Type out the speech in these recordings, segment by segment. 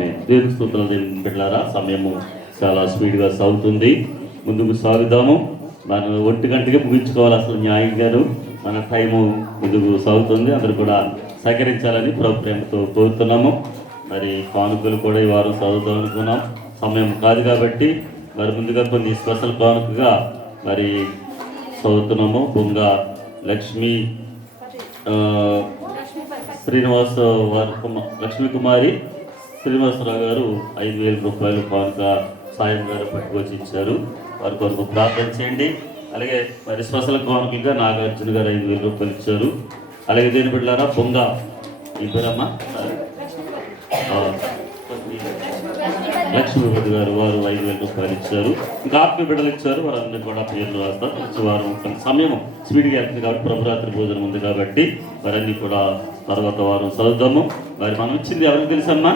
ఆమె దేవుని స్తోత్రాలు బిడ్డలారా. సమయము చాలా స్పీడ్గా సాగుతుంది. ముందుకు సాగుదాము. మనం 1 గంటకి ముగించుకోవాలి అసలు న్యాయంగాను. మన టైము ముందుకు సాగుతుంది. అందరూ కూడా సహకరించాలని ప్రభు ప్రేమతో కోరుతున్నాము. మరి కానుకలు కూడా ఈ వారం చదువుతాం అనుకున్నాం. సమయం కాదు కాబట్టి మరి ముందుగా కొన్ని స్పెషల్ కానుకగా మరి చదువుతున్నాము. బొంగ లక్ష్మీ శ్రీనివాస లక్ష్మీ కుమారి శ్రీనివాసరావు గారు 5,000 రూపాయలు కానుక సాయం గారు పట్టుకొచ్చి ఇచ్చారు. వారి కొరకు ప్రార్థన చేయండి. అలాగే మరి స్పెషల్ కానుకగా నాగార్జున గారు 5,000 రూపాయలు ఇచ్చారు. అలాగే దేని బిడ్డలారా బొంగ ఇద్దరమ్మా లక్ష్మీపతి గారు వారు 5,000 రూపాయలు ఇచ్చారు. ఇంకా ఆత్మీయ బిడ్డలు ఇచ్చారు. వారందరూ కూడా పేర్లు రాస్తారు. వచ్చే వారం సమయం స్పీడ్గా వెళ్తుంది కాబట్టి ప్రభురాత్రి భోజనం ఉంది కాబట్టి వారన్నీ కూడా తర్వాత వారం చదువుతాము. మరి మనం ఇచ్చింది ఎవరికి తెలుసమ్మా?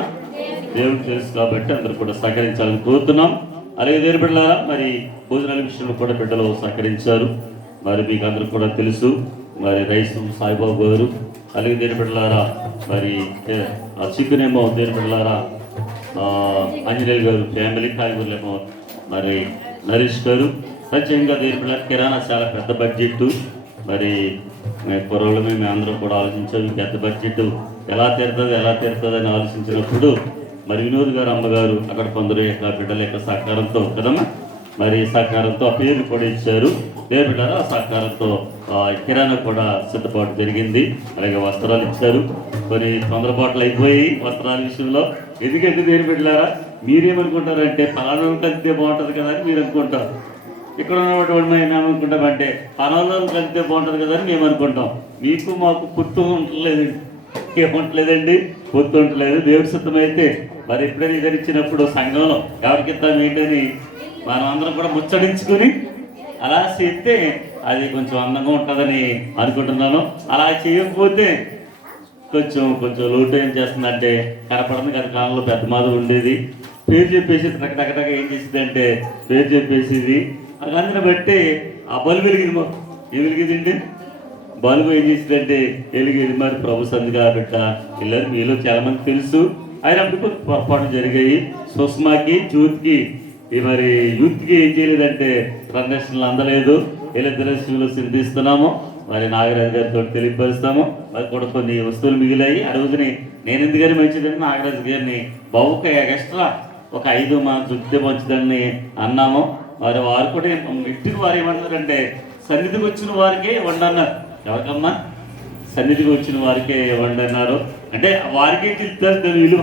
దేవుడికి తెలుసు కాబట్టి అందరూ కూడా సహకరించాలని కోరుతున్నాం. అలాగే దేని బిడ్డలారా మరి భోజనాల విషయంలో కూడా బిడ్డలు సహకరించారు. మరి మీకు అందరూ కూడా తెలుసు. మరి రైసు సాయిబాబు గారు, అలాగే దేని బిడ్డలారా మరి చికెన్ ఏమో దేని బిడ్డలారా ఆంజనేయులు గారు ఫ్యామిలీ, కాయగూరలేమో మరి నరేష్ గారు. ప్రత్యేకంగా దేని బిడ్డల కిరాణా చాలా పెద్ద బడ్జెట్. మరి కుర్రోళ్ళు మేము అందరం కూడా ఆలోచించాము పెద్ద బడ్జెట్ ఎలా తీరుతుంది అని ఆలోచించినప్పుడు మరి వినోద్ గారు అమ్మగారు అక్కడ కొందరు యొక్క బిడ్డల యొక్క సహకారంతో కదమ్మా మరి సహకారంతో ఆ పేర్లు కూడా ఇచ్చారు. పేరు బిడ్డారా సహకారంతో కిరాణా కూడా సిద్ధపాటు జరిగింది. అలాగే వస్త్రాలు ఇచ్చారు. కొన్ని తొందరపాట్లు అయిపోయి వస్త్రాల విషయంలో. ఎందుకంటే దేని బిడ్డలారా మీరేమనుకుంటారంటే పలానాలు కలిస్తే బాగుంటుంది కదా అని మీరు అనుకుంటారు. ఇక్కడ ఉన్నటువంటి మేము ఏమనుకుంటామంటే పలానాలు కలిస్తే బాగుంటుంది కదా అని మేము అనుకుంటాం. మీకు మాకు పొత్తు ఉండలేదండి, ఏముంటలేదండి, పొత్తు ఉండలేదు. దేవుడి సిద్ధం అయితే మరి ఎప్పుడైనా ఇదనిచ్చినప్పుడు సంఘంలో ఎవరికిద్దాం ఏంటని మనం అందరం కూడా ముచ్చడించుకుని అలా చేస్తే అది కొంచెం అందంగా ఉంటుందని అనుకుంటున్నాను. అలా చేయకపోతే కొంచెం లోటు ఏం చేస్తుందంటే కనపడదు కదా. కాలంలో పెద్ద మాధవ ఉండేది, పేరు చెప్పేసి టకటక ఏం చేసింది అంటే పేరు చెప్పేసేది. అందుని బట్టి ఆ బల్బు వెలిగింది. ఏం వెలిగిందండి? బల్బు ఏం చేసిందంటే వెలిగేది. మరి ప్రభు సంధిగా బిడ్డ పిల్లలు మీలో చాలా మంది తెలుసు. అయినప్పుడు పొరపాటు జరిగాయి. సుష్మాకి జ్యోతికి మరి యూత్కి ఏం చేయలేదంటే ప్రదర్శనలు అందలేదు. వీళ్ళిద్దరు చింతిస్తున్నాము. మరి నాగరాజు గారితో తెలియపరుస్తాము. మరి కూడా కొన్ని వస్తువులు మిగిలాయి. ఆ రోజుని నేను ఎందుకని మంచిదని నాగరాజు గారిని బాబుకి ఎక్స్ట్రా ఒక 5 చుట్టే మంచిదని అన్నాము. మరి వారు కూడా ఇంటికి వారు ఏమన్నారంటే సన్నిధికి వచ్చిన వారికే ఇవ్వండి అన్నారు. ఎవరికమ్మా? సన్నిధికి వచ్చిన వారికే ఇవ్వండి అన్నారు. అంటే వారికే తెలుస్తారు విలువ,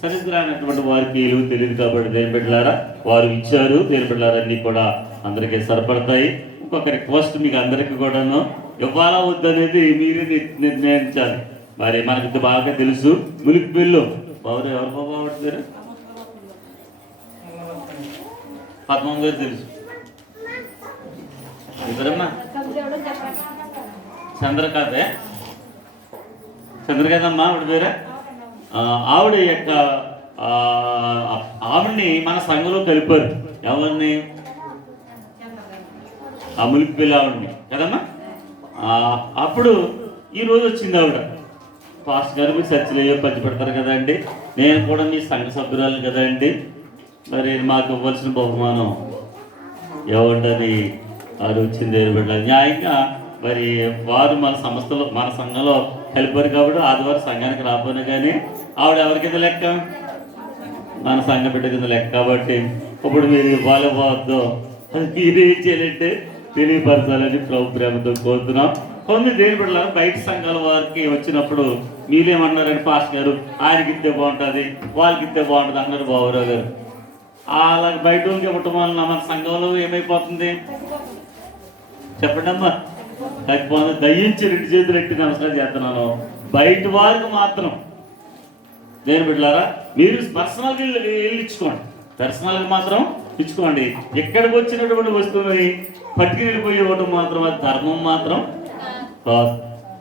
సన్నిధి రానటువంటి వారికి విలువ తెలియదు కాబట్టి దేని బిడ్డలారా వారు ఇచ్చారు. దేని బిడ్డలారా అన్నీ కూడా అందరికీ సరిపడతాయి. ఇంకొక రిక్వెస్ట్ మీకు అందరికీ కూడాను ఇవ్వాలా వద్దనేది మీరే నిర్ణయించాలి. మరి మనకి బాగా తెలుసు ములికి బిల్లు ఎవరు బాగుంటారు? పద్మం గారు తెలుసు. ఇద్దరమ్మా చంద్రకాంతమ్మా ఆవిడ పేరే. ఆవిడ యొక్క ఆవిడ్ని మన సంఘంలో కలిపారు. ఎవరిని? ఆ ములికి పిల్ల ఆవిడ్ని కదమ్మా. అప్పుడు ఈరోజు వచ్చింది ఆవిడ. పాస్టర్ గారు మీరు చర్చలు పంచిపెడతారు కదా అండి, నేను కూడా మీ సంఘ సభ్యురాలు కదా అండి, మరి మాకు ఇవ్వాల్సిన బహుమానం ఎవరిని ఆలోచింది బిడ్డలు న్యాయంగా. మరి వారు మన సంస్థలో మన సంఘంలో కలిపారు కాబట్టి ఆదివారం సంఘానికి రాబోయినా కానీ ఆవిడ ఎవరి కింద లెక్క? మన సంఘ బిడ్డ కింద లెక్క. కాబట్టి ఇప్పుడు మీరు ఇవ్వాలవద్దు అది మీరేం చేయాలంటే తెలియపరచాలని ప్రభు ప్రేమతో కోరుతున్నాం. కొన్ని దేని బిడ్డలు బయట సంఘాల వారికి వచ్చినప్పుడు మీరేమన్నారంటే పాస్టర్ గారు ఆయనకి ఇస్తే బాగుంటుంది, వాళ్ళకి ఇస్తే బాగుంటుంది అన్నారు బాబురావు గారు. అలాగే బయట వాళ్ళకి ఇవ్వటం వలన మన సంఘంలో ఏమైపోతుంది చెప్పండి అమ్మా? తగ్గిపోతుంది. దయించి 2 చేతులు ఎట్టి నమస్కారం చేస్తున్నాను. బయట వారికి మాత్రం దేని బిడ్డలారా మీరు పర్సనల్గా వెళ్ళి ఇచ్చుకోండి. పర్సనల్గా మాత్రం ఇచ్చుకోండి. ఎక్కడికి వచ్చినటువంటి వస్తువుని పట్టుకుని వెళ్ళిపోయి ఇవ్వటం మాత్రం అది ధర్మం మాత్రం కాదు.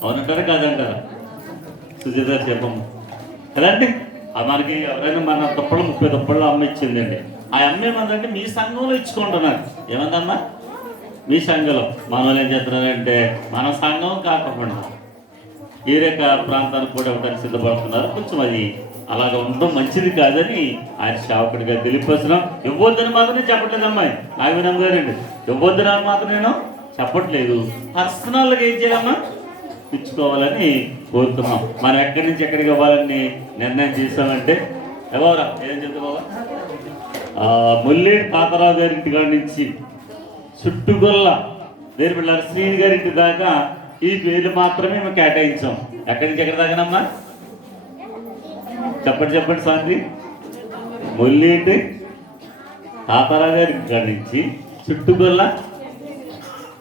అవునంటారా కాదంటారా? సుజాత చెప్పమ్మ కదండి. మనకి ఎవరైనా మన తప్పలు 30 తప్పళ్ళు అమ్మ ఇచ్చిందండి. ఆ అమ్మ ఏమందంటే మీ సంఘంలో ఇచ్చుకుంటున్నారు. ఏమందమ్మా? మీ సంఘంలో. మన వాళ్ళు ఏం చేస్తున్నారంటే మన సంఘం కాకుండా ఈ రేఖ ప్రాంతానికి కూడా ఇవ్వడానికి సిద్ధపడుతున్నారు. కొంచెం అది అలాగ ఉండడం మంచిది కాదని ఆయన సేవకుడిగా తెలియపరుస్తున్నాం. ఇవ్వద్దని మాత్రమే చెప్పట్లేదు అమ్మాయి నాగవినమ్మ గారండి, ఇవ్వద్దని మాత్రం నేను చెప్పట్లేదు. పర్సనల్గా ఏం చేయాలమ్మా ఇచ్చుకోవాలని కోరుతున్నాం. మనం ఎక్కడి నుంచి ఎక్కడికి ఇవ్వాలని నిర్ణయం చేసామంటే ఎవరా ఏం చెప్తా బాబా ముల్లేటి తాతారావు గారింటి కాడి నుంచి చుట్టుగొల్ల వేరు పిల్లలు శ్రీని గారింటి దాకా ఈ పేర్లు మాత్రమే మేము కేటాయించాం. ఎక్కడి నుంచి ఎక్కడి దాకానమ్మా చెప్పండి శాంతి. ముల్లేటి తాతారావు గారింటి కాడి నుంచి చుట్టుగొల్ల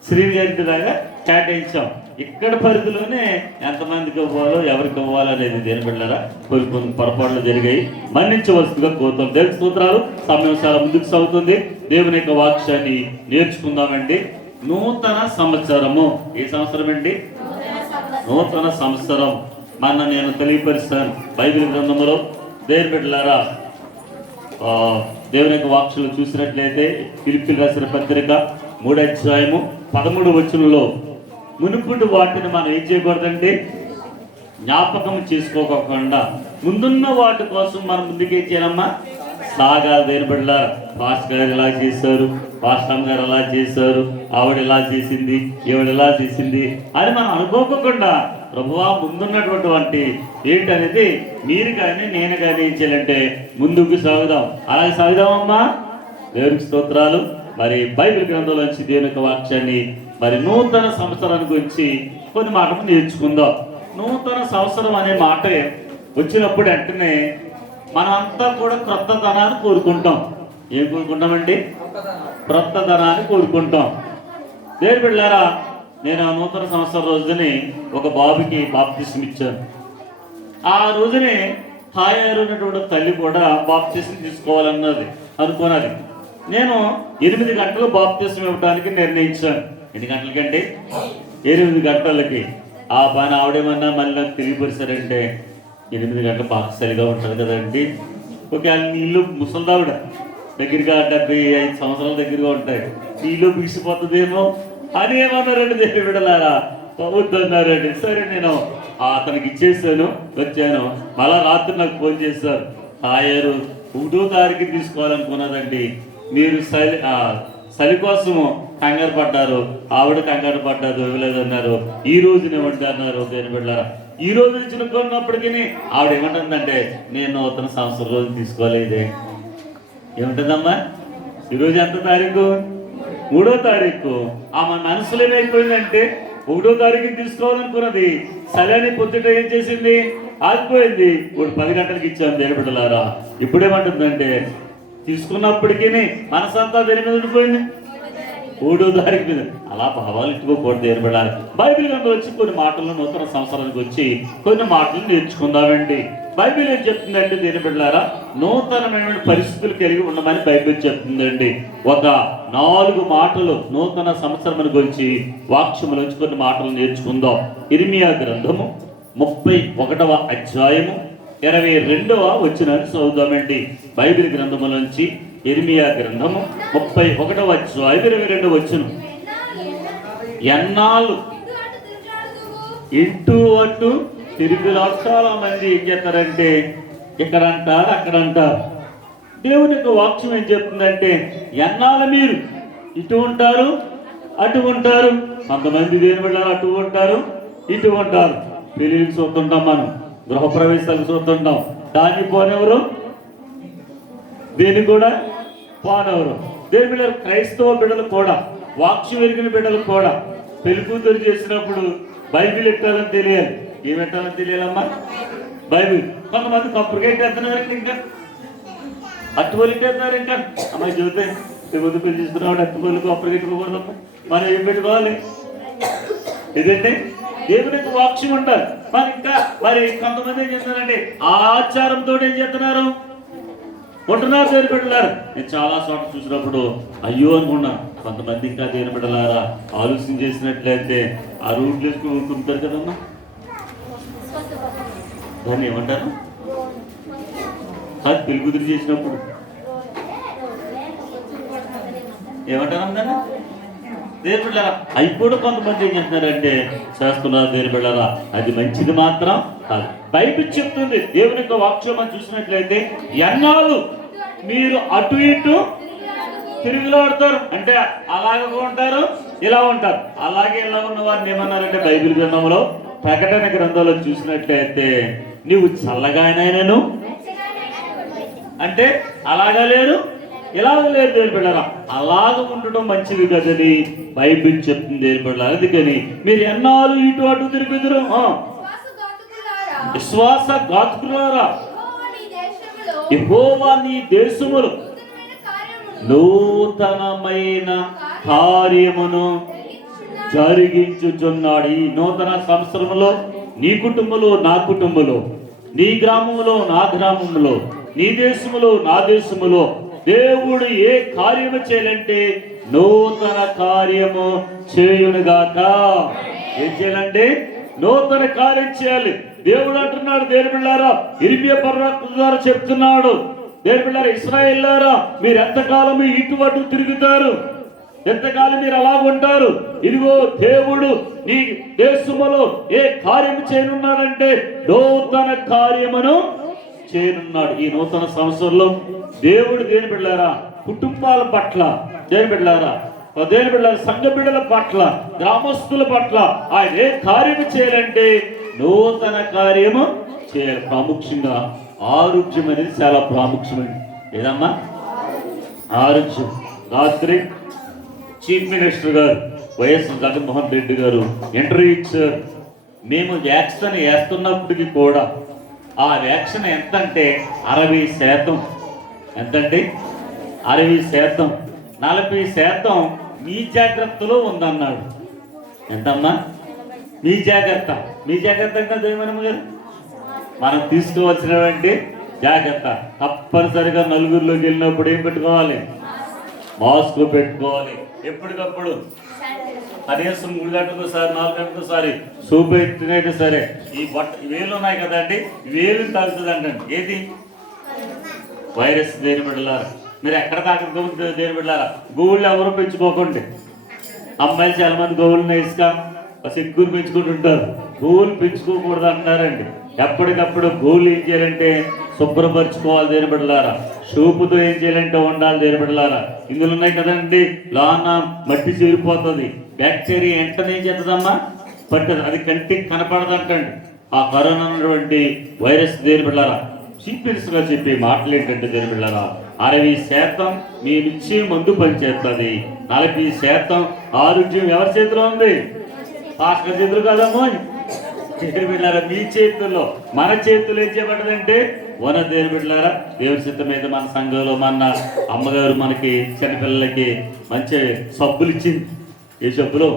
శ్రీని గారింటి దాకా కేటాయించాం. ఇక్కడ పరిధిలోనే ఎంతమందికి ఇవ్వాలో ఎవరికి ఇవ్వాలో అనేది దేని బిడ్డలారా కొన్ని పొరపాట్లు జరిగాయి, మన్నించవలసిందిగా కోరుతాం. దేవుని స్తోత్రాలు. సమయం చాలా ముందుకు సాగుతుంది. దేవుని యొక్క వాక్యాన్ని నేర్చుకుందామండి. నూతన సంవత్సరము. ఏ సంవత్సరం అండి? నూతన సంవత్సరం. నేను తెలియపరుస్తాను. బైబిల్ గ్రంథంలో దేవుని బిడ్డలారా దేవుని యొక్క వాక్యాలు చూసినట్లయితే ఫిలిప్పీయులకు రాసిన పత్రిక 3వ అధ్యాయము 13వ వచనంలో మునుపుడు వాటిని మనం ఏం చేయకూడదంటే జ్ఞాపకం చేసుకోకుండా ముందున్న వాటి కోసం మనం ముందుకేం చేయాలమ్మా సాగాలి. దేని బిడ్డలారా పాస్టర్ గారు ఎలా చేశారు, పాస్టర్ గారు ఎలా చేశారు, ఆవిడ ఎలా చేసింది, ఈవిడ ఎలా చేసింది అని మనం అనుకోకుండా ప్రభువా ముందున్నటువంటి ఏంటనేది మీరు కానీ నేను కానీ ఏం చేయాలంటే ముందుకు సాగుదాం. అలాగే సాగుదామమ్మా. దేవునికి స్తోత్రాలు. మరి బైబిల్ గ్రంథంలోంచి దేవుని యొక్క వాక్యాన్ని మరి నూతన సంవత్సరాన్ని గురించి కొన్ని మాటలు నేర్చుకుందాం. నూతన సంవత్సరం అనే మాట వచ్చినప్పుడు వెంటనే మనమంతా కూడా క్రొత్త ధనాన్ని కోరుకుంటాం. ఏం కోరుకుంటామండి? క్రొత్త ధనాన్ని కోరుకుంటాం. దేవుని బిడ్డలారా నేను నూతన సంవత్సరం రోజుని ఒక బాబుకి బాప్తిస్మం ఇచ్చాను. ఆ రోజునే హాయరున్నటువంటి తల్లి కూడా బాప్తిస్మం తీసుకోవాలన్నది అనుకున్నది. నేను 8 గంటలు బాప్తిస్మం ఇవ్వడానికి నిర్ణయించాను. ఎన్ని గంటలకంటే 8 గంటలకి. ఆ పని ఆవిడేమన్నా మళ్ళీ నాకు తెలియపరిచారంటే 8 గంటలు బాగా సరిగా ఉంటుంది కదండి. ఓకే, నీళ్ళు ముసలిదావిడ దగ్గరగా 75 సంవత్సరాల దగ్గరగా ఉంటాయి, నీళ్ళు బిగిసిపోతుందేమో అని ఏమన్నారండి. దగ్గర బిడ్డలారా వద్దన్నారండి. సరే నేను అతనికి ఇచ్చేసాను, వచ్చాను. మళ్ళా రాత్రి నాకు ఫోన్ చేశారు, హాయరు 1వ తారీఖు తీసుకోవాలనుకున్నదండి, మీరు చలి కోసము కంగారు పడ్డారు, ఆవిడ కంగారు పడ్డారు, ఇవ్వలేదన్నారు, ఈ రోజునే ఇవ్వండి అన్నారు. దేని బిడ్డలారా ఈ రోజు చినుకున్నప్పటికీ ఆవిడ ఏమంటుందంటే నేను నూతన సంవత్సరం రోజు తీసుకోలేదే. ఏముంటుందమ్మా ఈరోజు ఎంత తారీఖు? 3వ తారీఖు. ఆమె మనసులో ఏమైపోయిందంటే 1వ తారీఖు తీసుకోవాలనుకున్నది. సలని పొద్దుట ఏం చేసింది? ఆగిపోయింది. ఇప్పుడు 10 గంటలకు ఇచ్చాను. దేని బిడ్డలారా ఇప్పుడేమంటుందంటే తీసుకున్నప్పటికీ మనసంతా దేని మీద ఉండిపోయింది? 3వ తారీఖు మీద. అలా భావాలు ఇట్టుకోకూడదు. ఏర్పడాలి. బైబిల్ గ్రంథంలో వచ్చి కొన్ని మాటలను నూతన సంవత్సరానికి వచ్చి కొన్ని మాటలు నేర్చుకుందామండి. బైబిల్ ఏం చెప్తుందంటే దేని బిడ్డలారా నూతనమైన పరిస్థితులు కలిగి ఉండమని బైబిల్ చెప్తుందండి. ఒక 4 మాటలు నూతన సంవత్సరం గురించి వాక్యముల నుంచి కొన్ని మాటలు నేర్చుకుందాం. ఇర్మియా గ్రంథము 31వ అధ్యాయము 22వ వచనాన్ని చదువుదామండి. బైబిల్ గ్రంథములోంచి ఇర్మియా గ్రంథము 31వ అధ్యాయం 22వ వచనం. ఎన్నాళ్ళు ఇటు అటు తిరుగులాట. చాలా మంది ఏం చేస్తారంటే ఇక్కడ అంటారు, అక్కడ అంటారు. దేవుని యొక్క వాక్యం ఏం చెప్తుందంటే ఎన్నాళ్ళు మీరు ఇటు ఉంటారు, అటు ఉంటారు. కొంతమంది దేని బిడ్డలు అటు ఉంటారు, ఇటు ఉంటారు. పెళ్ళిళ్ళకి చూస్తుంటాం, మనం గృహప్రవేశాలకు చూస్తుంటాం. దాన్ని పోనెవరు, దేని కూడా పోనెవరు. దేని బిడ్డలు క్రైస్తవ బిడ్డలు కూడా, వాక్యం ఎరిగిన బిడ్డలు కూడా పెళ్లి కూతురు చేసినప్పుడు బైబిల్ ఎట్టాలని తెలియాలి. ఏమెట్టాలని తెలియాలమ్మా? బైబిల్. కొంతమంది కప్పుడుగా ఎట్టేస్తున్నారు, ఇంకా అట్టుబోలు ఎట్టేస్తున్నారు. ఇంకా అమ్మాయి చూస్తే ముందు పెళ్లి చేసుకున్నవాడు అట్టుబోలు కప్పుడుగా ఎట్టుకోకూడదమ్మా. మనం ఏం పెట్టుకోవాలి? ఇదంటే దేవుని యొక్క వాక్యం ఉంటారు. మరి ఇంకా మరి కొంతమంది ఏం చేస్తున్నారంటే ఆచారంతో ఏం చేస్తున్నారు ఉంటున్నారు. దేని బిడ్డలారా నేను చాలా చోట్ల చూసినప్పుడు అయ్యో అనుకున్నా. కొంతమంది ఇంకా దేని బిడ్డలారా ఆలోచన చేసినట్లయితే ఆ రూట్లు వేసుకుని ఊరుకుంటారు కదమ్మా. దాన్ని ఏమంటారు? అది పెళ్లి కుదిరి చేసినప్పుడు ఏమంటారు అందరూ? దేని బిడ్డలారా అవి కూడా కొంతమంది ఏం చేస్తున్నారంటే చేస్తున్నారు. దేని బిడ్డలారా అది మంచిది మాత్రం కాదు. బైబిల్ చెప్తుంది, దేవుని యొక్క వాక్యం మనం చూసినట్లయితే ఎన్నాళ్ళు మీరు అటు ఇటు తిరుగులాడుతారు అంటే అలాగే ఉంటారు, ఇలా ఉంటారు. అలాగే ఇలా ఉన్న వారిని ఏమన్నారంటే బైబిల్ గ్రంథంలో ప్రకటన గ్రంథంలో చూసినట్లయితే నీవు చల్లగానైనాను అంటే అలాగా లేరు, ఇలాగ లేరు దేవుని బిడ్డలారా. అలాగ ఉండటం మంచిది కదని బైబిల్ చెప్తుంది దేవుని బిడ్డలారా. అందుకని మీరు ఎన్నాళ్ళు ఇటు అటు తిరుగుదురు, విశ్వాస ఘాతుకులారా, యెహోవా నీ దేశములో నూతనమైన కార్యమును జరిగించుచున్నాడు. ఈ నూతన సంవత్సరంలో నీ కుటుంబంలో, నా కుటుంబంలో, నీ గ్రామంలో, నా గ్రామంలో, నీ దేశములో, నా దేశములో దేవుడు ఏ కార్యము చేయాలంటే నూతన కార్యము చేయునుగాక. ఏం చేయాలంటే నూతన కార్యం చేయాలి. దేవుడు అంటున్నాడు దేవుని బిడ్డలారా, ఇర్మియా ప్రవక్త ద్వారా చెప్తున్నాడు, దేవుని బిడ్డలారా, ఇశ్రాయేలులారా మీరు ఎంతకాలం ఇటు అటు తిరుగుతారు, ఎంతకాలం మీరు అలా ఉంటారు. ఇదిగో దేవుడు నీ దేశములో ఏ కార్యం చేయనున్నాడంటే నూతన కార్యమును చేయనున్నాడు. ఈ నూతన సంవత్సరంలో దేవుడు దేని బిడ్డలారా కుటుంబాల పట్ల, దేని బిడ్డలారా దేని బిడ్డల సంఘ బిడ్డల పట్ల, గ్రామస్తుల పట్ల ఆయన ఏ కార్యము చేయాలంటే నూతన కార్యము చేయాలి. ప్రాముఖ్యంగా ఆరోగ్యం అనేది చాలా ప్రాముఖ్యమైనది. ఏదమ్మా ఆరోగ్యం. రాత్రి చీఫ్ మినిస్టర్ గారు వైఎస్ జగన్మోహన్ రెడ్డి గారు ఇంటర్వ్యూ ఇచ్చారు. మేము వ్యాక్సిన్ వేస్తున్నప్పటికీ కూడా ఆ వ్యాక్సిన్ ఎంత అంటే 60%. ఎంతంటే 60%. 40% మీ జాగ్రత్తలో ఉందన్నాడు. ఎంతమ్మా మీ జాగ్రత్త. మీ జాగ్రత్త అంటే దేవనమ్మ గారు మనం తీసుకోవాల్సినటువంటి జాగ్రత్త. తప్పనిసరిగా నలుగురిలోకి వెళ్ళినప్పుడు ఏం పెట్టుకోవాలి? మాస్క్ పెట్టుకోవాలి. ఎప్పటికప్పుడు కనీసం 3 గంటలకోసారి 4 గంటలకోసారి సూపు ఎత్తినైతే సరే. ఈ వేలు ఉన్నాయి కదండి, వేలు తాగుతుంది అంటండి. ఏది? వైరస్. దేని బిడ్డలారా మీరు ఎక్కడ తాకకపోతే దేని బిడ్డలారా గోవులు ఎవరు పెంచుకోకండి. అమ్మాయిలు చాలా మంది గోవులను ఇసుక సిగ్గులు పెంచుకుంటుంటారు. గోవులు పెంచుకోకూడదు అంటున్నారండి. ఎప్పటికప్పుడు గోవులు ఏం చేయాలంటే శుభ్రపరచుకోవాలి దేని బిడ్డలారా. సూపుతో ఏం చేయాలంటే ఉండాలి దేని బిడ్డలారా. ఇందులో ఉన్నాయి కదండి, లోన మట్టి చేరిపోతుంది, బ్యాక్టీరియా వెంటనే ఏం చేస్తుందమ్మా పట్టదు, అది కంటికి కనపడదంటండి. ఆ కరోనా అన్నటువంటి వైరస్ దేని బిడ్డలారా సీక్వెన్స్ గా చెప్పే మాటలు ఏంటంటే దేని బిడ్డలారా 60% మీరిచ్చే మందు పనిచేస్తుంది, 40% ఆరోగ్యం ఎవరి చేతిలో ఉంది? పాస్టర్ చేతులు కాదమ్మా దేని బిడ్డలారా మీ చేతుల్లో. మన చేతులు ఏం చేయబడ్డదంటే వన దేని బిడ్డలారా దేవుని చిత్తం మీద మన సంఘంలో మన అమ్మగారు మనకి చిన్నపిల్లలకి మంచి సబ్బులు ఇచ్చింది. ఏ సబ్బులు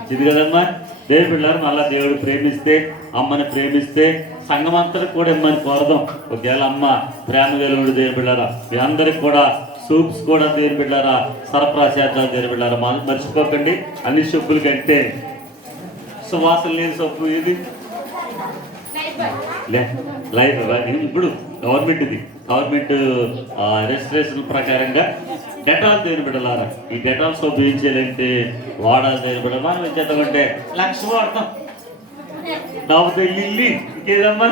ఇచ్చింది కదమ్మా. దేని బిడ్డలారా మళ్ళా దేవుడు ప్రేమిస్తే, అమ్మని ప్రేమిస్తే సంఘం అంతటికి కూడా ఇమ్మని కోరదాం. ఒకవేళ అమ్మ ప్రేమ గెలువుడు దేని బిడ్డలారా మీ అందరికి కూడా సూప్స్ కూడా దేని బిడ్డలారా సరఫరా చేద్దాం దేని బిడ్డలారా. మర్చిపోకండి అన్ని సబ్బుల కంటే సువాసన లేని సబ్బు ఇది లైఫ్. ఇప్పుడు గవర్నమెంట్ రిజిస్ట్రేషన్ ప్రకారంగా డెటాల్ దేని బిడ్డలారా ఈ డెటాల్ సబ్బు ఏం చేయాలంటే వాడాలి దేని బిడ్డ. మనం ఏం చేద్దామంటే 1,00,000 వాడతాం. లేకపోతే లిల్లీ ఇంకేదమ్మా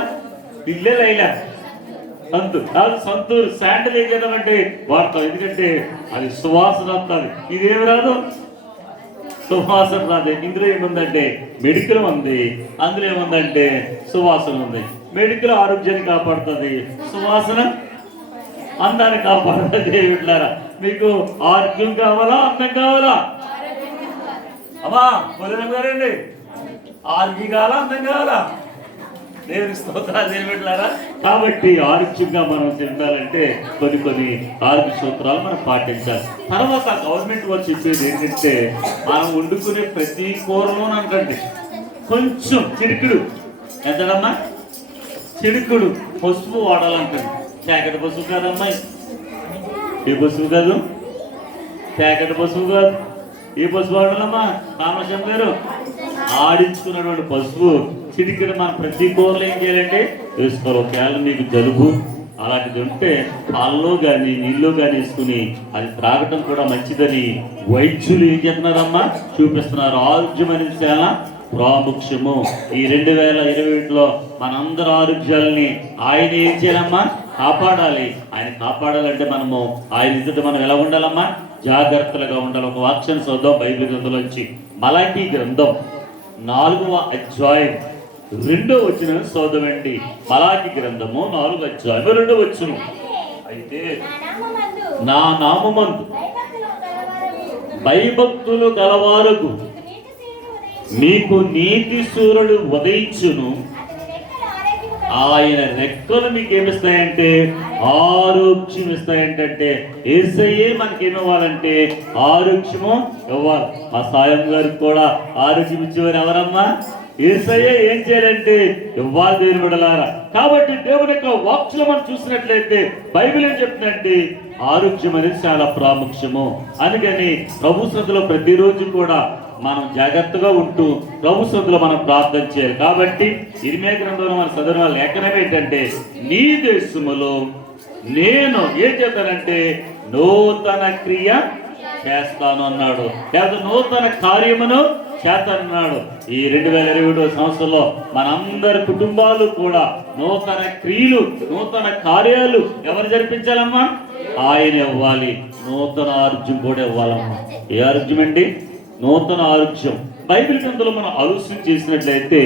లిల్లే లైలా సంతూర్ శాండల్ ఏం చేద్దామంటే వాడతాం. ఎందుకంటే అది సువాసన వస్తుంది. ఇదేమి రాదు, సువాసన రాదు. ఇందులో ఏముందంటే మెడికల్ ఉంది, అందులో ఏముందంటే సువాసన ఉంది. మెడికల్ ఆరోగ్యాన్ని కాపాడుతుంది, సువాసన అందాన్ని కాపాడుతుంది. బిడ్డలారా మీకు ఆరోగ్యం కావాలా, అందం కావాలా? అమ్మా మొదలు గారండి ఆరోగ్యం కావాలా, అందం కావాలా? దేవుని స్తోత్రాలు దేని బిడ్డలారా. కాబట్టి ఆరోగ్యంగా మనం తినాలంటే కొన్ని ఆరోగ్య సూత్రాలు మనం పాటించాలి. తర్వాత గవర్నమెంట్ వారు చెప్పేది ఏంటంటే మనం వండుకునే ప్రతి కూరలోనంటండి కొంచెం చిరుకుడు ఎంతడమ్మా చిరుకుడు పసుపు వాడాలంటండి. ప్యాకెట్ పసుపు కాదమ్మా, ఏ పసుపు కాదు, ప్యాకెట్ పసుపు కాదు. ఏ పసుపు వాడాలమ్మా? రామలక్ష్మ గారు ఆడించుకున్నటువంటి పసుపు చిటికెడు మనం ప్రతి కూరలో ఏం చేయాలంటే వేసుకోవాలి. ఒకవేళ మీకు జలుబు అలాంటిది ఉంటే పాలలో కానీ నీళ్ళు కానీ వేసుకుని అది త్రాగటం కూడా మంచిదని వైద్యులు ఏం చేస్తున్నారమ్మా చూపిస్తున్నారు. ఆరోగ్యం అనేది చాలా ప్రాముఖ్యము. ఈ 2021లో మనందరి ఆరోగ్యాలని ఆయన ఏం చేయాలమ్మా? కాపాడాలి. ఆయన కాపాడాలంటే మనము ఆయన ఎదుట మనం ఎలా ఉండాలమ్మా? జాగ్రత్తలుగా ఉండాలి. ఒక వాక్యం చదువు బైబిల్ గ్రంథంలోంచి మలాకీ గ్రంథం 4వ అధ్యాయం 2వ వచనం చదవండి. మలాకీ గ్రంథము 4వ అధ్యాయం 2వ వచనం. అయితే నా నామమందు భయభక్తులు గలవారకు మీకు నీతి సూర్యుడు ఉదయించును. ఆయన రెక్కలు మీకు ఏమిస్తాయంటే ఆరోగ్యం ఇస్తాయంటే యేసయ్యే మనకేమివ్వాలంటే ఆరోగ్యము ఇవ్వాలి. మా సాయం గారికి కూడా ఆరోగ్యం ఇచ్చేవారు ఎవరమ్మా? యేసయ్యే ఏం చేయాలంటే ఇవ్వాలి దేవుని బిడ్డలారా. కాబట్టి దేవుని యొక్క వాక్యం మనం చూసినట్లయితే బైబిల్ ఏం చెప్తుందంటే ఆరోగ్యం అనేది చాలా ప్రాముఖ్యము. అందుకని ప్రభు శ్రద్ధలో ప్రతిరోజు కూడా మనం జాగ్రత్తగా ఉంటూ ప్రభు శ్రద్ధలో మనం ప్రార్థన చేయాలి. కాబట్టి ఇర్మియా గ్రంథంలో మన చదివిన లేఖనం ఏంటంటే నీ దేశములో నేను ఏం చేస్తానంటే నూతన క్రియ చేస్తాను అన్నాడు, లేదా నూతన కార్యమును చేస్తానన్నాడు. ఈ 2021 సంవత్సరంలో మనందరి కుటుంబాలు కూడా నూతన క్రియలు, నూతన కార్యాలు ఎవరు జరిపించాలమ్మా? ఆయన ఇవ్వాలి. నూతన ఆరోగ్యం కూడా ఇవ్వాలమ్మా. ఏ ఆరోగ్యం అండి? నూతన ఆరోగ్యం. బైబిల్ గ్రంథంలో మనం ఆలోచన చేసినట్లయితే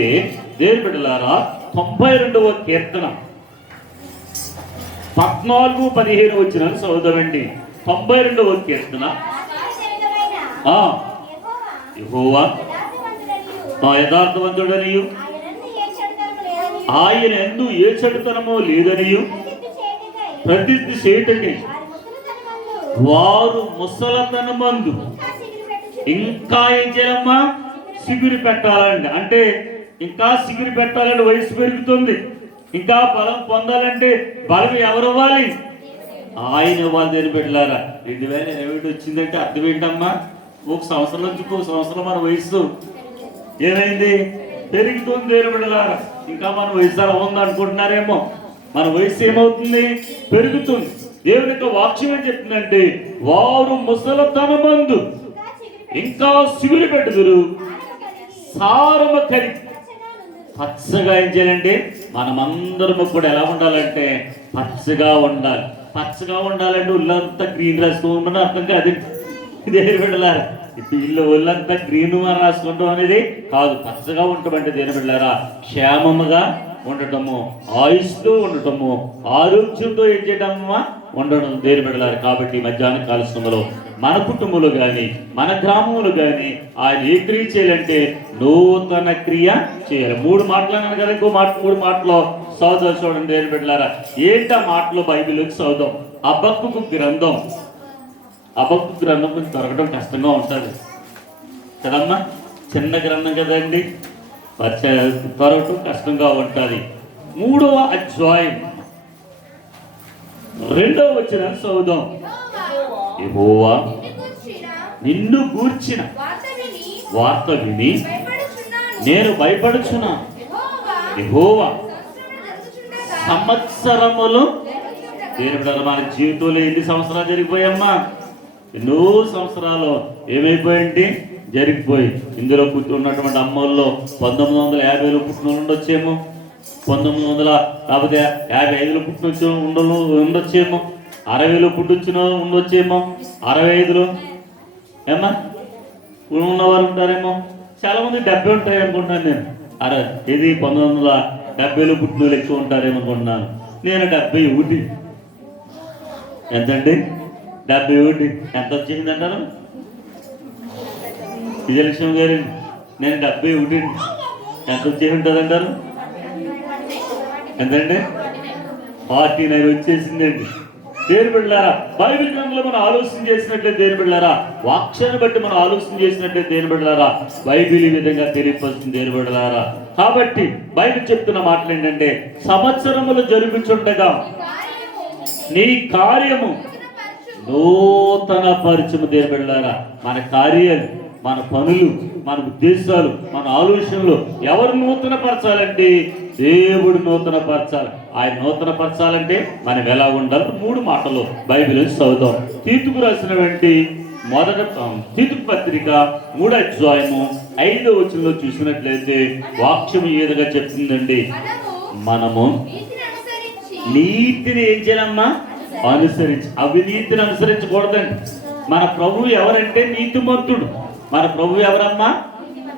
దేవుని బిడ్డలారా 92వ కీర్తన 14-15 వచనాలు చదువుదామండి. 92వ కీర్తన. యెహోవా యథార్థవంతుడనియు ఆయన యందు ఏ చెడుతనమో లేదనియు ప్రతిష్ఠ చేయుటకై వారు ముసలతనమందు ఇంకా ఏం చేయాలమ్మా? సిగురు పెట్టాలండి. అంటే ఇంకా సిగురు పెట్టాలంటే వయసు పెరుగుతుంది. ఇంకా బలం పొందాలంటే బలం ఎవరు ఇవ్వాలి? ఆయన ఇవ్వాలి. దేని బిడ్డలారా 2021 వచ్చిందంటే అర్థం ఏంటమ్మా? ఒక సంవత్సరం నుంచి ఇంకో సంవత్సరం మన వయసు ఏమైంది? పెరుగుతుంది. దేని బిడ్డలారా ఇంకా మన వయసు అలా ఉంది అనుకుంటున్నారేమో. మన వయసు ఏమవుతుంది? పెరుగుతుంది. దేవుని యొక్క వాక్యం ఏం చెప్తుందంటే వారు ముసలతనమందు ఇంకా సిగురు పెట్టుదురు, సారము కరి పచ్చగా ఏం చేయాలంటే మనమందరము కూడా ఎలా ఉండాలంటే పచ్చగా ఉండాలి. పచ్చగా ఉండాలంటే ఒళ్ళంతా గ్రీన్ రాసుకోమని అర్థం కాదు. దేని బిడ్డలారా ఇల్లు ఒళ్ళంతా గ్రీన్ రాసుకుంటాం అనేది కాదు. పచ్చగా ఉండటం దేని బిడ్డలారా క్షేమముగా ఉండటము, ఆయుష్తో ఉండటము, ఆరోగ్యంతో ఏం చేయటమ్మా? ఉండడం దేని బిడ్డలారా. కాబట్టి మధ్యాహ్న కాల సమయంలో మన కుటుంబంలో కానీ మన గ్రామంలో కానీ ఆయన ఏ క్రియ చేయాలంటే నూతన క్రియ చేయాలి. 3 మాటలు అన్నాను కదా, ఇంకో మాట 3 మాటలో చదువు చూడండి దేని బిడ్డలారా. ఏంటా మాటలో బైబిల్లోకి చదువుదాం. హబక్కూకు గ్రంథం. హబక్కూకు గ్రంథం కొంచెం దొరకడం కష్టంగా ఉంటుంది కదమ్మా. చిన్న గ్రంథం కదండి, దొరకటం కష్టంగా ఉంటుంది. 3వ అధ్యాయం 2వ వచనాన్ని చదువుదాం. యెహోవా నిన్ను గూర్చిన వార్త విని నేను భయపడుచున్నాను. యెహోవా సంవత్సరములు దేవుడు మన జీవితంలో ఎన్ని సంవత్సరాలు జరిగిపోయమ్మా? ఎన్నో సంవత్సరాలు ఏమైపోయింది? జరిగిపోయి. ఇందులో పుట్టినటువంటి అమ్మల్లో 1950లో పుట్టిన ఉండొచ్చేమో, 1900 లేకపోతే 55లో పుట్టిన ఉండొచ్చేమో, 60లో పుట్టించిన ఉండొచ్చేమో, 65లో ఏమ్మా ఉన్నవారు ఉంటారేమో. చాలా మంది 70 ఉంటాయి అనుకుంటున్నాను నేను. ఇది 1970లో పుట్టిన వాళ్ళు ఎక్కువ ఉంటారేమో అనుకుంటున్నాను. నేను 71. ఎంతండి? 71. ఎంత వచ్చింది అంటారు విజయలక్ష్మి గారు? నేను 71. ఎంత వచ్చేసి ఉంటుంది అంటారు? ఎంతండి? 49 వచ్చేసిందండి. దేని బిడ్డలారా బైబిల్ గ్రంథంలో మనం ఆలోచన చేసినట్లయితే దేని బిడ్డలారా వాక్యాన్ని బట్టి మనం ఆలోచన చేసినట్లయితే దేని బిడ్డలారా బైబిల్ ఈ విధంగా తెలియపరుస్తుంది దేని బిడ్డలారా. కాబట్టి బైబిల్ చెప్తున్న మాటలు ఏంటంటే సంవత్సరములు జరుగుతుండగా నీ కార్యము నూతన పరిచయము దేని బిడ్డలారా. మన కార్యాలు, మన పనులు, మన ఉద్దేశాలు, మన ఆలోచనలు ఎవరు నూతన పరచాలంటే దేవుడు నూతన పరచాలి. ఆయన నూతన పరచాలంటే మనం ఎలా ఉండాలి? 3 మాటలు బైబిల్ చదువుతాం. తీతుకు రాసినటువంటి తీతుకు పత్రిక 3వ అధ్యాయము 5వ వచనంలో చూసినట్లయితే వాక్యం ఏదగా చెప్తుందండి, మనము నీతిని ఏం చేయాలమ్మా? అనుసరించి. అవినీతిని అనుసరించకూడదండి. మన ప్రభువు ఎవరంటే నీతిమంతుడు. మన ప్రభువు ఎవరమ్మా?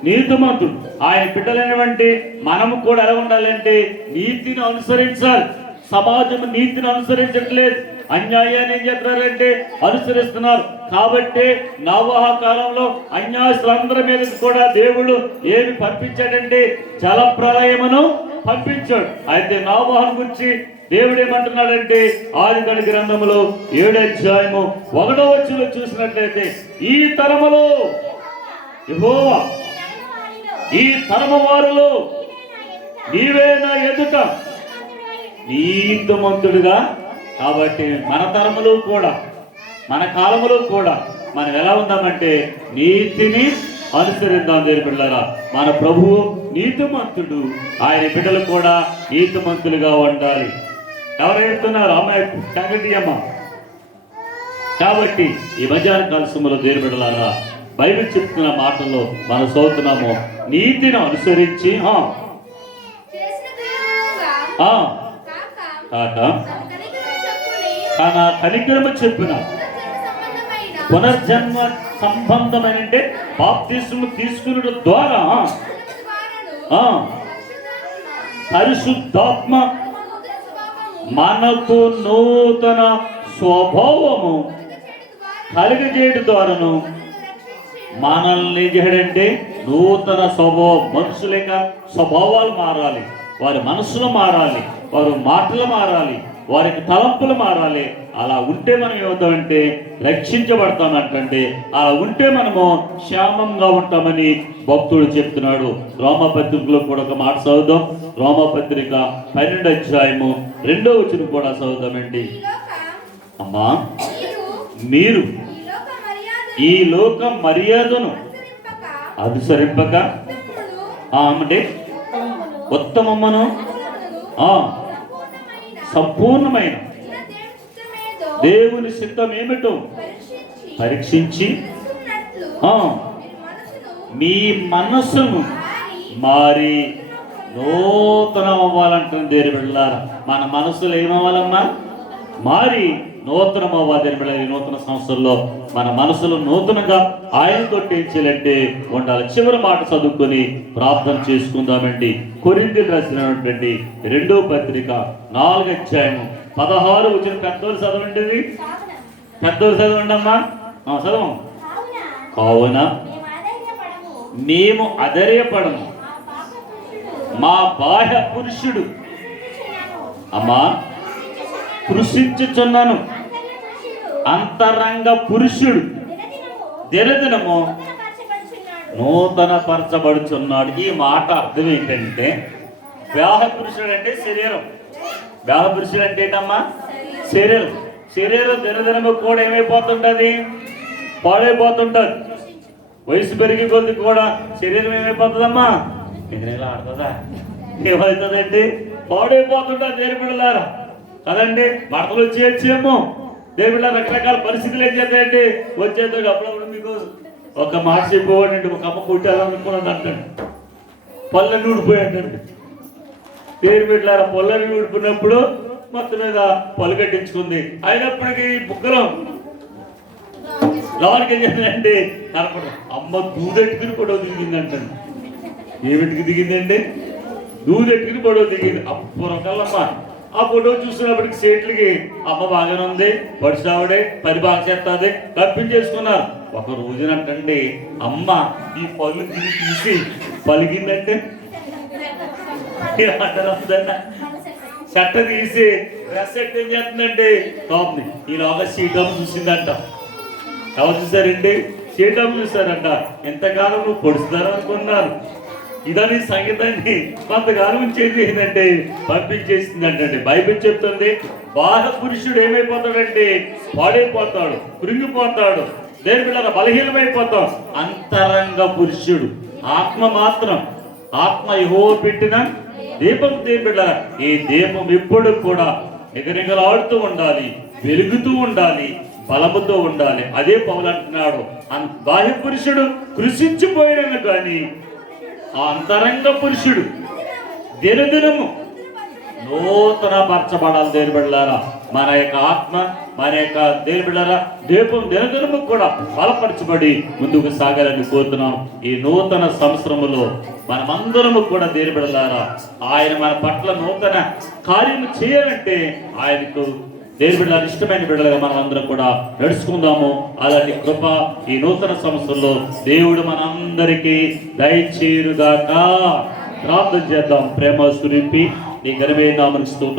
నీతిమంతుడు. ఆయన బిడ్డలైనటువంటి మనము కూడా ఎలా ఉండాలంటే నీతిని అనుసరించాలి. సమాజం నీతిని అనుసరించట్లేదు, అన్యాయాన్ని ఏం చేస్తున్నారంటే అనుసరిస్తున్నారు. కాబట్టి నోవహు కాలంలో అన్యాయస్తులందరి మీద కూడా దేవుడు ఏమి పంపించాడంటే జలప్రలయమును పంపించాడు. అయితే నోవహును గురించి దేవుడు ఏమంటున్నాడంటే ఆదికాండ గ్రంథములో 7వ అధ్యాయము 1వ వచనంలో చూసినట్లయితే, ఈ తరములో యెహోవా, ఈ తరము వారిలో నీవే నా ఎదుట నీతిమంతుడుగా. కాబట్టి మన తరములో కూడా, మన కాలములో కూడా మనం ఎలా ఉందామంటే నీతిని అనుసరిద్దాం. దేవుని బిడ్డలారా, మన ప్రభువు నీతిమంతుడు, ఆయన బిడ్డలు కూడా నీతిమంతులుగా ఉండాలి. ఎవరు చెప్తున్నారు? అమ్మాయి సంగతి అమ్మ. కాబట్టి ఈ మధ్యాహ్న కాల సమయంలో దేవుని బిడ్డలారా, బైబిల్ చెప్తున్న మాటల్లో మనం చదువుతున్నాము, నీతిని అనుసరించి కాక తన కనికరము చెప్పిన పునర్జన్మ సంబంధమైన అంటే బాప్తిస్మము తీసుకున్న ద్వారా పరిశుద్ధాత్మ మనకు నూతన స్వభావము కలిగజేయడం ద్వారాను మనల్ని చేయడంటే నూతన స్వభావం. మనుషుల యొక్క స్వభావాలు మారాలి, వారి మనసులు మారాలి, వారి మాటలు మారాలి, వారికి తలంపులు మారాలి. అలా ఉంటే మనం ఏమవుతామంటే రక్షించబడతామంటే, అలా ఉంటే మనము క్షేమంగా ఉంటామని భక్తుడు చెప్తున్నాడు. రోమపత్రికలో కూడా ఒక మాట చదువుదాం. రోమపత్రిక 12వ అధ్యాయము 2వ వచనం కూడా చదువుదామండి. అమ్మా, మీరు ఈ లోక మర్యాదను అనుసరింపక అంటే ఉత్తమమును సంపూర్ణమైన దేవుని చిత్తం ఏమిటో పరీక్షించి మీ మనస్సును మారి నూతనం అవ్వాలంటున్న దేవుని బిడ్డలారా. మన మనస్సులు ఏమవ్వాలమ్మా? మారి నూతనం అవ్వాలి. దేవుని బిడ్డలారా, ఈ నూతన సంవత్సరంలో మన మనసులో నూతనంగా ఆయనతో చేయాలంటే ఉండాలి. చివరి మాట చదువుకొని ప్రార్థన చేసుకుందామండి. కొరింథీయులకు రాసినటువంటి 2వ పత్రిక 4వ అధ్యాయము 16వ వచనం. పెద్దోళ్ళు చదవండి, పెద్దోళ్ళు చదవండి అమ్మా. చదవం. కావున మేము అధైర్యపడము, మా బాహ్య పురుషుడు అమ్మా కృషించుచున్నాను, అంతరంగ పురుషుడు దినదినము నూతన పరచబడుచున్నాడు. ఈ మాట అర్థం ఏంటంటే, బాహ్య పురుషుడు అంటే శరీరం. బాహ్య పురుషుడు అంటే ఏంటమ్మా? శరీరం. శరీరం దినదినము కూడా ఏమైపోతుంటది? పాడైపోతుంటది. వయసు పెరిగి కొద్ది కూడా శరీరం ఏమైపోతుందమ్మా? నిద్రలా ఆడుతుందా? ఏమవుతుందండి? పాడైపోతుంటది. దేవుని బిడ్డలారా కదండి, భర్తలు వచ్చేమో దేవుళ్ళ రకరకాల పరిస్థితులు ఏం చేస్తాయండి? వచ్చేది అప్పుడప్పుడు మీకు ఒక మాట చెప్పేవాడండి, ఒక అమ్మ కొట్టాలనుకున్నాను అంటాడు, పళ్ళని ఊడిపోయాడండి. దేవుని బిడ్డలారా, పొల్లని ఊడిపోయినప్పుడు మొత్తం మీద పళ్ళు కట్టించుకుంది. అయినప్పటికీ బుక్కలం లోనికి ఏం చేస్తుందండి? కనపడదు. అమ్మ దూదెట్టుకుని పొడవ దిగిందంటండి. ఏమిటికి దిగిందండి? దూదెట్టుకుని పొడవ దిగింది. అప్పుడమ్మా ఆ ఫోటో చూస్తున్నప్పటికి సేట్లకి అమ్మ బాగానే ఉంది, పడిసావిడే పని బాగా చేస్తుంది, తప్పించేసుకున్నారు. ఒక రోజునంటండి అమ్మ ఈ పళ్ళు తీసి పలిగిందంటే చెట్ట తీసి డ్రెస్ ఎట్ ఏం చేస్తుందంటే టాప్ని ఈలోగా సీటమ్ చూసిందంట. ఎవరు చూసారండి? సీటమ్ చూసారంట. ఎంతకాలం నువ్వు పొడుస్తారు అనుకున్నారు, ఇదని సంగీతాన్ని కొంతకాలం చేంజ్ చేసిందంటే పంపించేసిందంటే. బైబిల్ చెప్తుంది, బాహ్య పురుషుడు ఏమైపోతాడంటే పాడైపోతాడు, కృంగిపోతాడు. దేవుని బిడ్డలారా, బలహీనమైపోతాం. అంతరంగ పురుషుడు ఆత్మ మాత్రం, ఆత్మ యెహోవా పెట్టిన దీపం. దేవుని బిడ్డలారా, ఈ దీపం ఎప్పుడు కూడా నిగనిగలాడుతూ ఉండాలి, వెలుగుతూ ఉండాలి, బలముతో ఉండాలి. అదే పౌలు అంటున్నాడు, బాహ్య పురుషుడు కృషించిపోయినను కానీ ఆ అంతరంగ పురుషుడు దినదినము నూతన పరచబడాలి. దేవుని బిడ్డలారా, మన యొక్క ఆత్మ, మన యొక్క దేవుని బిడ్డలారా, దీపం దినదినము కూడా బలపరచబడి ముందుకు సాగాలని కోరుతున్నాం. ఈ నూతన సంవత్సరములో మనమందరము కూడా దేవుని బిడ్డలారా, ఆయన మన పట్ల నూతన కార్యము చేయాలంటే ఆయనకు దేవుని బిడ్డల ఇష్టమైన బిడ్డలుగా మనం అందరం కూడా నడుచుకుందాము. అలాంటి కృప ఈ నూతన సంవత్సరంలో దేవుడు మనందరికీ దయచేయుగాక. ప్రార్థన చేద్దాం. ప్రేమ స్వరూపి నీ ఘనమైన నామమునకు స్తోత్రం.